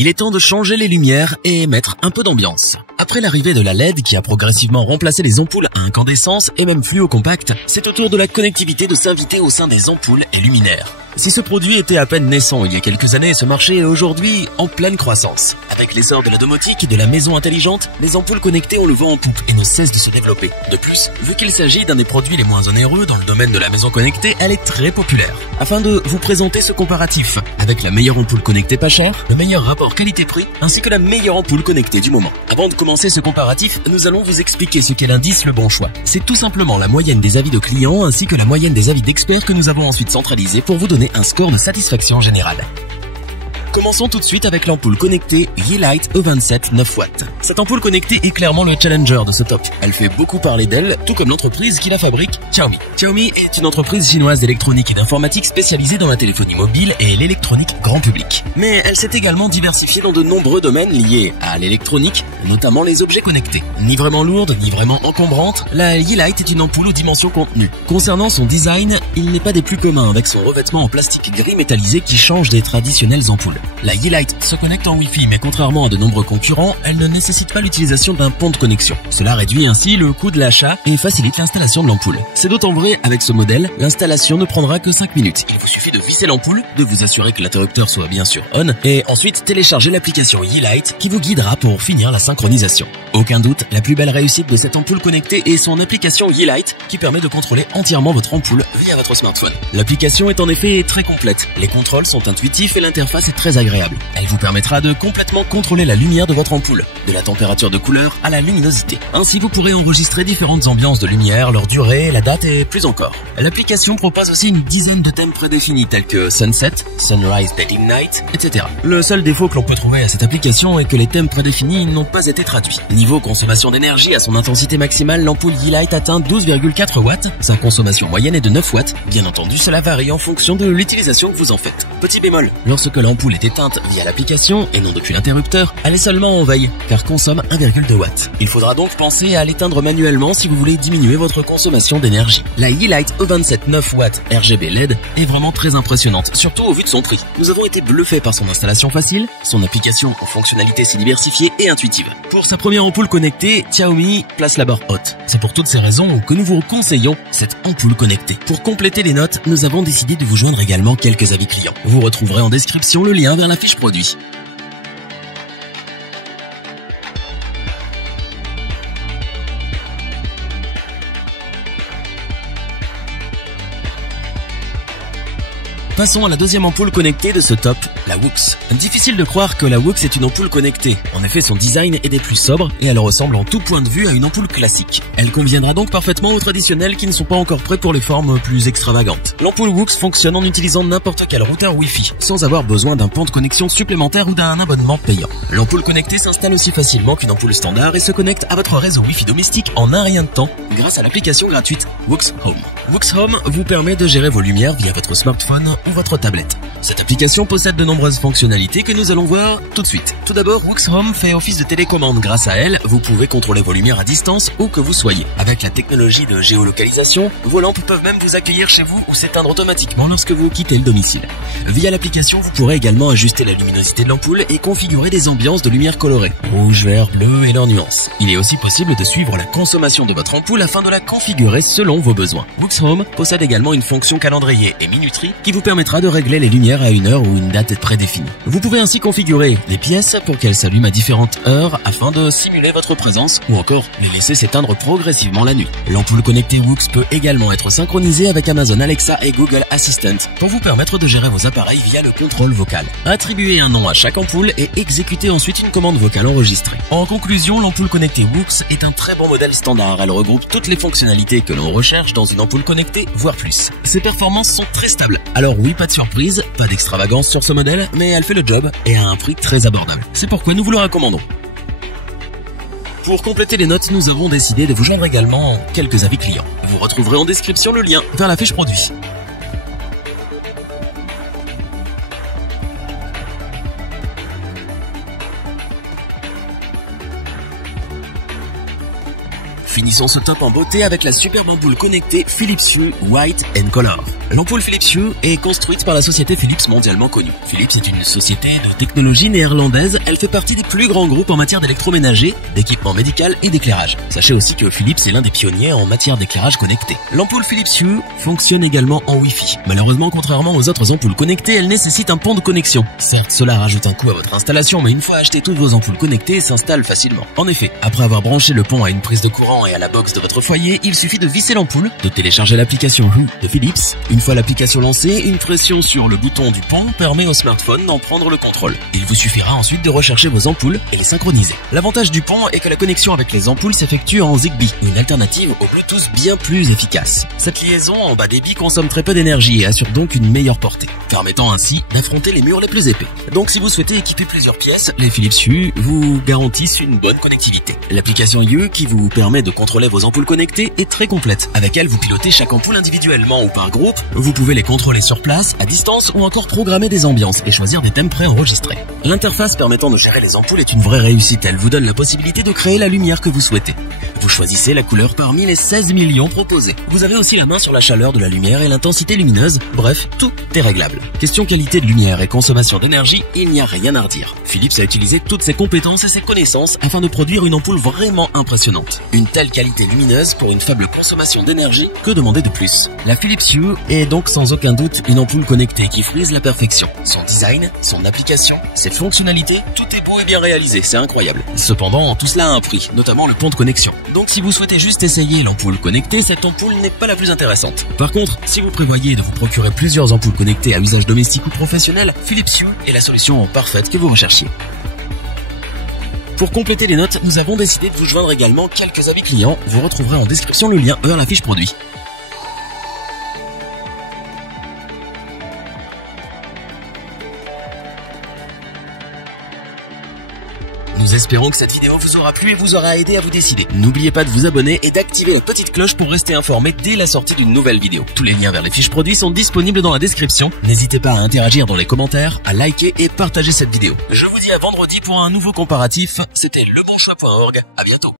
Il est temps de changer les lumières et mettre un peu d'ambiance. Après l'arrivée de la LED qui a progressivement remplacé les ampoules à incandescence et même fluo-compact, c'est au tour de la connectivité de s'inviter au sein des ampoules et luminaires. Si ce produit était à peine naissant il y a quelques années, ce marché est aujourd'hui en pleine croissance. Avec l'essor de la domotique et de la maison intelligente, les ampoules connectées ont le vent en poupe et ne cessent de se développer. De plus, vu qu'il s'agit d'un des produits les moins onéreux dans le domaine de la maison connectée, elle est très populaire. Afin de vous présenter ce comparatif, avec la meilleure ampoule connectée pas chère, le meilleur rapport qualité-prix, ainsi que la meilleure ampoule connectée du moment. Avant de commencer ce comparatif, nous allons vous expliquer ce qu'est l'indice Le Bon Choix. C'est tout simplement la moyenne des avis de clients ainsi que la moyenne des avis d'experts que nous avons ensuite centralisés pour vous donner un score de satisfaction générale. Commençons tout de suite avec l'ampoule connectée Yeelight E27 9W. Cette ampoule connectée est clairement le challenger de ce top. Elle fait beaucoup parler d'elle, tout comme l'entreprise qui la fabrique, Xiaomi. Xiaomi est une entreprise chinoise d'électronique et d'informatique spécialisée dans la téléphonie mobile et l'électronique grand public. Mais elle s'est également diversifiée dans de nombreux domaines liés à l'électronique, notamment les objets connectés. Ni vraiment lourde, ni vraiment encombrante, la Yeelight est une ampoule aux dimensions contenues. Concernant son design, il n'est pas des plus communs avec son revêtement en plastique gris métallisé qui change des traditionnelles ampoules. La Yeelight se connecte en Wi-Fi, mais contrairement à de nombreux concurrents, elle ne nécessite pas l'utilisation d'un pont de connexion. Cela réduit ainsi le coût de l'achat et facilite l'installation de l'ampoule. C'est d'autant vrai avec ce modèle, l'installation ne prendra que 5 minutes. Il vous suffit de visser l'ampoule, de vous assurer que l'interrupteur soit bien sûr on, et ensuite télécharger l'application Yeelight qui vous guidera pour finir la synchronisation. Aucun doute, la plus belle réussite de cette ampoule connectée est son application Yeelight qui permet de contrôler entièrement votre ampoule via votre smartphone. L'application est en effet très complète. Les contrôles sont intuitifs et l'interface est très agréable. Elle vous permettra de complètement contrôler la lumière de votre ampoule, de la température de couleur à la luminosité. Ainsi, vous pourrez enregistrer différentes ambiances de lumière, leur durée, la date et plus encore. L'application propose aussi une dizaine de thèmes prédéfinis tels que Sunset, Sunrise, Dead Night, etc. Le seul défaut que l'on peut trouver à cette application est que les thèmes prédéfinis n'ont pas été traduits. Niveau consommation d'énergie, à son intensité maximale, l'ampoule Yeelight atteint 12,4 watts. Sa consommation moyenne est de 9 watts. Bien entendu, cela varie en fonction de l'utilisation que vous en faites. Petit bémol, lorsque l'ampoule est éteinte via l'application et non depuis l'interrupteur, elle est seulement en veille car consomme 1,2 watts. Il faudra donc penser à l'éteindre manuellement si vous voulez diminuer votre consommation d'énergie. La Yeelight E27 9W RGB LED est vraiment très impressionnante, surtout au vu de son prix. Nous avons été bluffés par son installation facile, son application aux fonctionnalités si diversifiées et intuitives. Pour sa première ampoule connectée, Xiaomi place la barre haute. C'est pour toutes ces raisons que nous vous conseillons cette ampoule connectée. Pour compléter les notes, nous avons décidé de vous joindre également quelques avis clients. Vous retrouverez en description le lien vers la fiche produit. Passons à la deuxième ampoule connectée de ce top, la Wux. Difficile de croire que la Wux est une ampoule connectée. En effet, son design est des plus sobres et elle ressemble en tout point de vue à une ampoule classique. Elle conviendra donc parfaitement aux traditionnels qui ne sont pas encore prêts pour les formes plus extravagantes. L'ampoule Wux fonctionne en utilisant n'importe quel routeur Wi-Fi, sans avoir besoin d'un pont de connexion supplémentaire ou d'un abonnement payant. L'ampoule connectée s'installe aussi facilement qu'une ampoule standard et se connecte à votre réseau Wi-Fi domestique en un rien de temps grâce à l'application gratuite Wux Home. Wux Home vous permet de gérer vos lumières via votre smartphone ou votre tablette. Cette application possède de nombreuses fonctionnalités que nous allons voir tout de suite. Tout d'abord, Wux Home fait office de télécommande. Grâce à elle, vous pouvez contrôler vos lumières à distance où que vous soyez. Avec la technologie de géolocalisation, vos lampes peuvent même vous accueillir chez vous ou s'éteindre automatiquement lorsque vous quittez le domicile. Via l'application, vous pourrez également ajuster la luminosité de l'ampoule et configurer des ambiances de lumière colorées, rouge, vert, bleu et leurs nuances. Il est aussi possible de suivre la consommation de votre ampoule afin de la configurer selon vos besoins. Wux Home possède également une fonction calendrier et minuterie qui vous permettra de régler les lumières à une heure ou une date prédéfinie. Vous pouvez ainsi configurer les pièces pour qu'elles s'allument à différentes heures afin de simuler votre présence ou encore les laisser s'éteindre progressivement la nuit. L'ampoule connectée Wux peut également être synchronisée avec Amazon Alexa et Google Assistant pour vous permettre de gérer vos appareils via le contrôle vocal. Attribuez un nom à chaque ampoule et exécutez ensuite une commande vocale enregistrée. En conclusion, l'ampoule connectée Wux est un très bon modèle standard. Elle regroupe toutes les fonctionnalités que l'on recherche dans une ampoule connectée, voire plus. Ses performances sont très stables. Alors oui, pas de surprise, pas d'extravagance sur ce modèle, mais elle fait le job et à un prix très abordable. C'est pourquoi nous vous le recommandons. Pour compléter les notes, nous avons décidé de vous joindre également quelques avis clients. Vous retrouverez en description le lien vers la fiche produit. Finissons ce top en beauté avec la superbe ampoule connectée Philips Hue White and Color. L'ampoule Philips Hue est construite par la société Philips mondialement connue. Philips est une société de technologie néerlandaise. Elle fait partie des plus grands groupes en matière d'électroménager, d'équipement médical et d'éclairage. Sachez aussi que Philips est l'un des pionniers en matière d'éclairage connecté. L'ampoule Philips Hue fonctionne également en Wi-Fi. Malheureusement, contrairement aux autres ampoules connectées, elle nécessite un pont de connexion. Certes, cela rajoute un coût à votre installation, mais une fois achetées, toutes vos ampoules connectées s'installent facilement. En effet, après avoir branché le pont à une prise de courant et à la box de votre foyer, il suffit de visser l'ampoule, de télécharger l'application Hue de Philips. Une fois l'application lancée, une pression sur le bouton du pont permet au smartphone d'en prendre le contrôle. Il vous suffira ensuite de rechercher vos ampoules et les synchroniser. L'avantage du pont est que la connexion avec les ampoules s'effectue en Zigbee, une alternative au Bluetooth bien plus efficace. Cette liaison en bas débit consomme très peu d'énergie et assure donc une meilleure portée, permettant ainsi d'affronter les murs les plus épais. Donc si vous souhaitez équiper plusieurs pièces, les Philips Hue vous garantissent une bonne connectivité. L'application Hue, qui vous permet de contrôler vos ampoules connectées, est très complète. Avec elle, vous pilotez chaque ampoule individuellement ou par groupe, vous pouvez les contrôler sur place, à distance ou encore programmer des ambiances et choisir des thèmes préenregistrés. L'interface permettant de gérer les ampoules est une vraie réussite. Elle vous donne la possibilité de créer la lumière que vous souhaitez. Vous choisissez la couleur parmi les 16 millions proposés. Vous avez aussi la main sur la chaleur de la lumière et l'intensité lumineuse. Bref, tout est réglable. Question qualité de lumière et consommation d'énergie, il n'y a rien à redire. Philips a utilisé toutes ses compétences et ses connaissances afin de produire une ampoule vraiment impressionnante. Une telle qualité lumineuse pour une faible consommation d'énergie, que demander de plus? La Philips Hue est donc sans aucun doute une ampoule connectée qui frise la perfection. Son design, son application, ses fonctionnalités, tout est beau et bien réalisé, c'est incroyable. Cependant, tout cela a un prix, notamment le pont de connexion. Donc si vous souhaitez juste essayer l'ampoule connectée, cette ampoule n'est pas la plus intéressante. Par contre, si vous prévoyez de vous procurer plusieurs ampoules connectées à usage domestique ou professionnel, Philips Hue est la solution parfaite que vous recherchiez. Pour compléter les notes, nous avons décidé de vous joindre également quelques avis clients. Vous retrouverez en description le lien vers la fiche produit. Nous espérons que cette vidéo vous aura plu et vous aura aidé à vous décider. N'oubliez pas de vous abonner et d'activer la petite cloche pour rester informé dès la sortie d'une nouvelle vidéo. Tous les liens vers les fiches produits sont disponibles dans la description. N'hésitez pas à interagir dans les commentaires, à liker et partager cette vidéo. Je vous dis à vendredi pour un nouveau comparatif. C'était lebonchoix.org. À bientôt.